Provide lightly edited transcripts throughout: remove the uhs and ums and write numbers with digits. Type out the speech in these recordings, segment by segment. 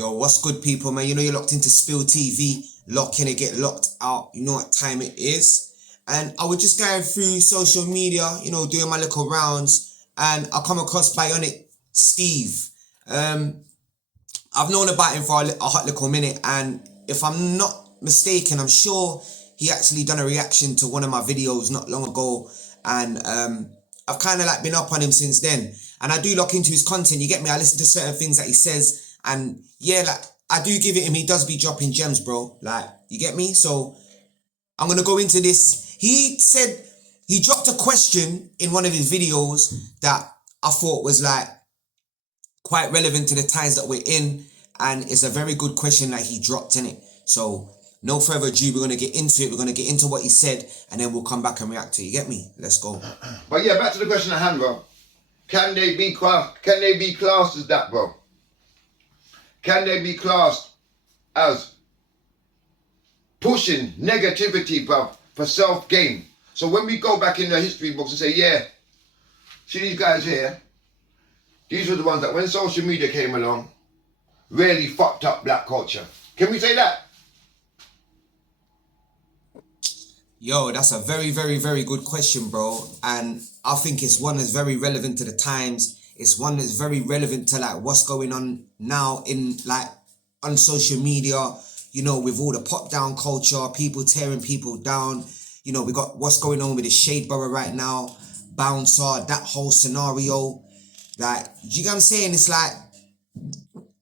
Yo, what's good, people, man? You know you're locked into Spill TV. Lock in and get locked out. You know what time it is. And I was just going through social media, you know, doing my little rounds, and I come across Bionic Steve. I've known about him for a hot little minute, and if I'm not mistaken, I'm sure he actually done a reaction to one of my videos not long ago, and I've kind of like been up on him since then. And I do look into his content, you get me? I listen to certain things that he says, and yeah, like, I do give it him. He does be dropping gems, bro. Like, you get me? So I'm going to go into this. He said, he dropped a question in one of his videos that I thought was like quite relevant to the times that we're in. And it's a very good question that he dropped in it. So no further ado, we're going to get into it. We're going to get into what he said, and then we'll come back and react to it. You get me? Let's go. But yeah, back to the question at hand, bro. Can they be classed as that, bro? Can they be classed as pushing negativity, bro, for self-gain? So when we go back in the history books and say, yeah, see these guys here, these were the ones that when social media came along, really fucked up black culture. Can we say that? Yo, that's a very, very, very good question, bro. And I think it's one that's very relevant to the times. It's one that's very relevant to like what's going on now in like on social media, you know, with all the pop down culture, people tearing people down. You know, we got what's going on with the Shade Borough right now, Bouncer, that whole scenario. Like, you know what I'm saying? It's like,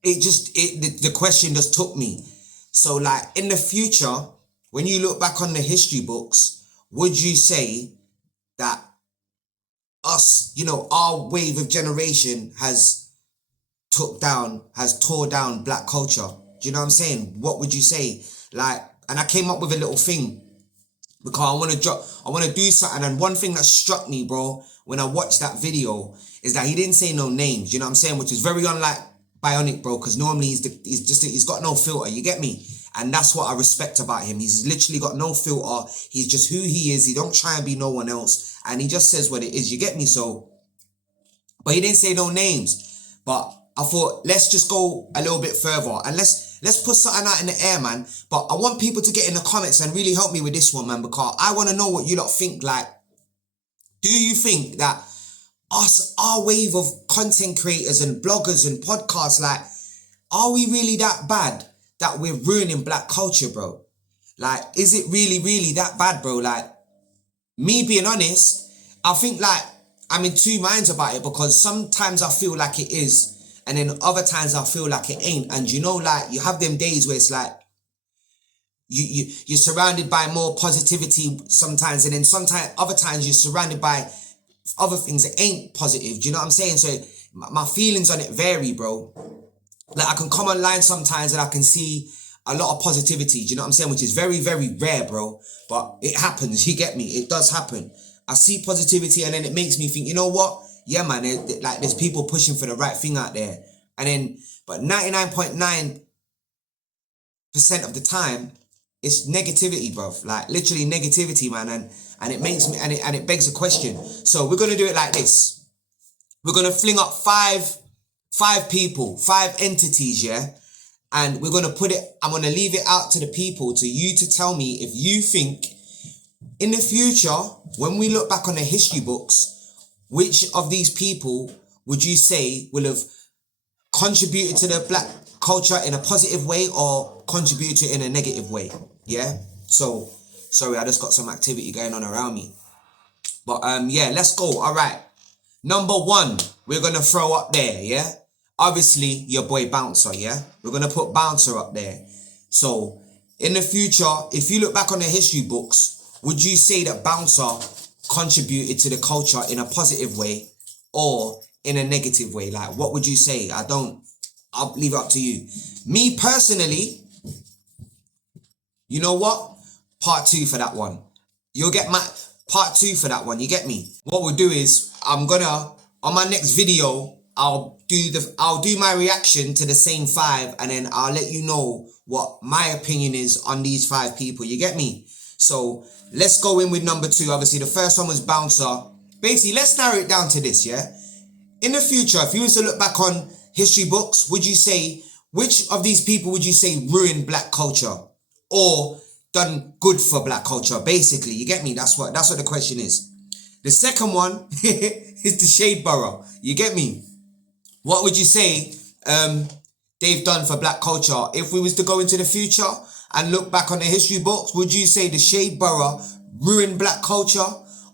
the question just took me. So like in the future, when you look back on the history books, would you say that us, you know, our wave of generation has tore down black culture? Do you know what I'm saying? What would you say? Like, and I came up with a little thing because I want to do something. And one thing that struck me, bro, when I watched that video is that he didn't say no names. You know what I'm saying? Which is very unlike Bionic, bro, because normally he's got no filter. You get me? And that's what I respect about him. He's literally got no filter. He's just who he is. He don't try and be no one else. And he just says what it is. You get me? So, but he didn't say no names. But I thought, let's just go a little bit further. And let's put something out in the air, man. But I want people to get in the comments and really help me with this one, man. Because I want to know what you lot think. Like, do you think that our wave of content creators and bloggers and podcasts, like, are we really that bad that we're ruining black culture, bro? Like, is it really, really that bad, bro? Like, me being honest, I think like I'm in two minds about it, because sometimes I feel like it is, and then other times I feel like it ain't. And you know, like, you have them days where it's like you're surrounded by more positivity sometimes, and then sometimes other times you're surrounded by other things that ain't positive. Do you know what I'm saying? So my feelings on it vary, bro. Like, I can come online sometimes and I can see a lot of positivity, do you know what I'm saying? Which is very, very rare, bro. But it happens, you get me? It does happen. I see positivity and then it makes me think, you know what? Yeah, man, like, there's people pushing for the right thing out there. And then, but 99.9% of the time, it's negativity, bro. Like, literally negativity, man. And it makes me, and it begs a question. So we're going to do it like this. We're going to fling up five people, 5 entities, yeah? And we're going to put it, I'm going to leave it out to the people, to you to tell me if you think in the future, when we look back on the history books, which of these people would you say will have contributed to the black culture in a positive way or contributed in a negative way, yeah? So, sorry, I just got some activity going on around me. But yeah, let's go. All right. Number 1, we're going to throw up there, yeah? Obviously, your boy Bouncer, yeah? We're going to put Bouncer up there. So, in the future, if you look back on the history books, would you say that Bouncer contributed to the culture in a positive way or in a negative way? Like, what would you say? I'll leave it up to you. Me personally, you know what? Part 2 for that one. You'll get my part 2 for that one, you get me? What we'll do is, on my next video, I'll do my reaction to the same 5, and then I'll let you know what my opinion is on these 5 people, you get me? So let's go in with number 2. Obviously, the first one was Bouncer. Basically, let's narrow it down to this, yeah? In the future, if you was to look back on history books, would you say which of these people would you say ruined black culture or done good for black culture? Basically, you get me? That's what the question is. The second one is the Shade Borough. You get me? What would you say they've done for black culture? If we was to go into the future and look back on the history books, would you say the Shade Borough ruined black culture,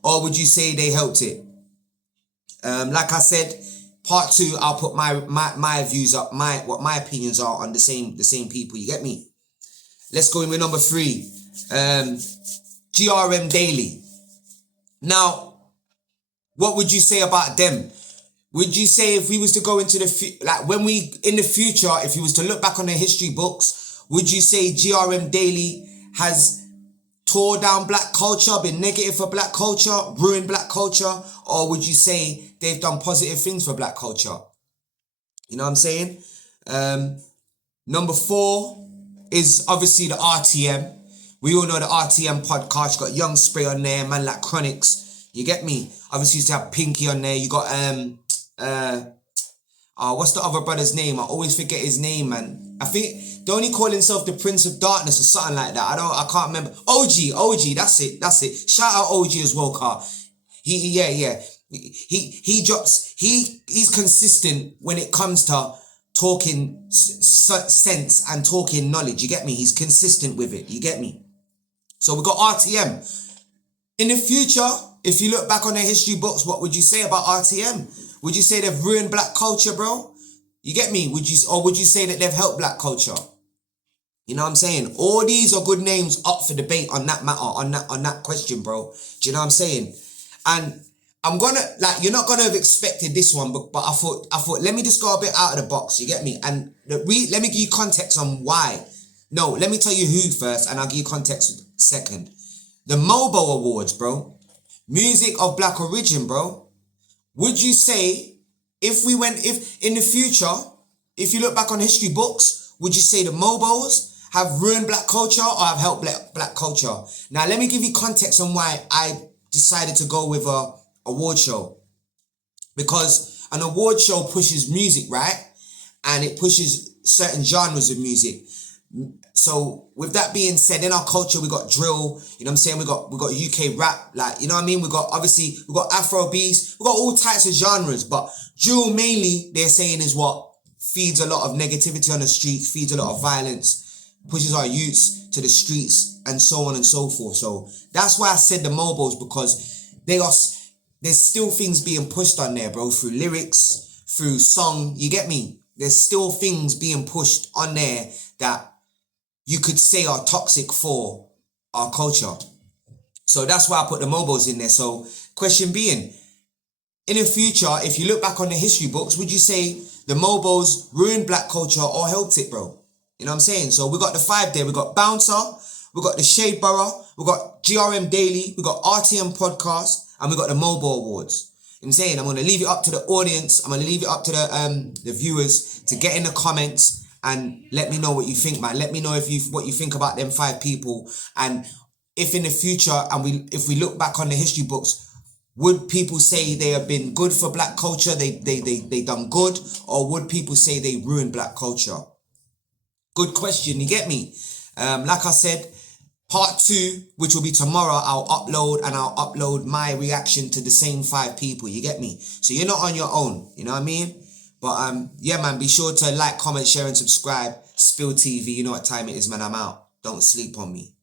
or would you say they helped it? Like I said, part 2, I'll put my views up, what my opinions are on the same people. You get me? Let's go in with number 3. GRM Daily. Now, what would you say about them? Would you say if we was to go into in the future, if you was to look back on the history books, would you say GRM Daily has tore down black culture, been negative for black culture, ruined black culture, or would you say they've done positive things for black culture? You know what I'm saying? Number 4 is obviously the RTM. We all know the RTM podcast. You got Young Spray on there, man like Chronics. You get me? Obviously, you used to have Pinky on there. You got what's the other brother's name? I always forget his name, man. I think don't he call himself the Prince of Darkness or something like that? I can't remember. OG, that's it. Shout out OG as well, car. He drops. He's consistent when it comes to talking sense and talking knowledge. You get me? He's consistent with it. You get me? So we got RTM. In the future, if you look back on the history books, what would you say about RTM? Would you say they've ruined black culture, bro? You get me? Would you say that they've helped black culture? You know what I'm saying? All these are good names up for debate on that matter, on that question, bro. Do you know what I'm saying? And I'm gonna, you're not gonna have expected this one, but I thought, let me just go a bit out of the box, you get me? And let me give you context on why. No, let me tell you who first, and I'll give you context second. The MOBO Awards, bro. Music of Black Origin, bro. Would you say, if in the future, if you look back on history books, would you say the MOBOs have ruined black culture or have helped black culture? Now, let me give you context on why I decided to go with a award show. Because an award show pushes music, right? And it pushes certain genres of music. So with that being said, in our culture, we got drill, you know what I'm saying? We got UK rap, you know what I mean? We got Afro beats, we got all types of genres, but drill mainly, they're saying, is what feeds a lot of negativity on the streets, feeds a lot of violence, pushes our youths to the streets, and so on and so forth. So that's why I said the MOBOs, because there's still things being pushed on there, bro, through lyrics, through song, you get me? There's still things being pushed on there that you could say are toxic for our culture. So that's why I put the MOBOs in there. So question being, in the future, if you look back on the history books, would you say the MOBOs ruined black culture or helped it, bro? You know what I'm saying? So we got the 5 there. We got Bouncer, we got the Shade Borough, we got GRM Daily, we got RTM Podcast, and we got the MOBO Awards. You know what I'm saying? I'm going to leave it up to the audience. I'm going to leave it up to the viewers to get in the comments and let me know what you think, man. Let me know what you think about them 5 people. And if in the future, if we look back on the history books, would people say they have been good for black culture? They done good, or would people say they ruined black culture? Good question. You get me? Like I said, part 2, which will be tomorrow, I'll upload my reaction to the same 5 people. You get me? So you're not on your own. You know what I mean? But yeah, man, be sure to like, comment, share, and subscribe. Spill TV, you know what time it is, man. I'm out. Don't sleep on me.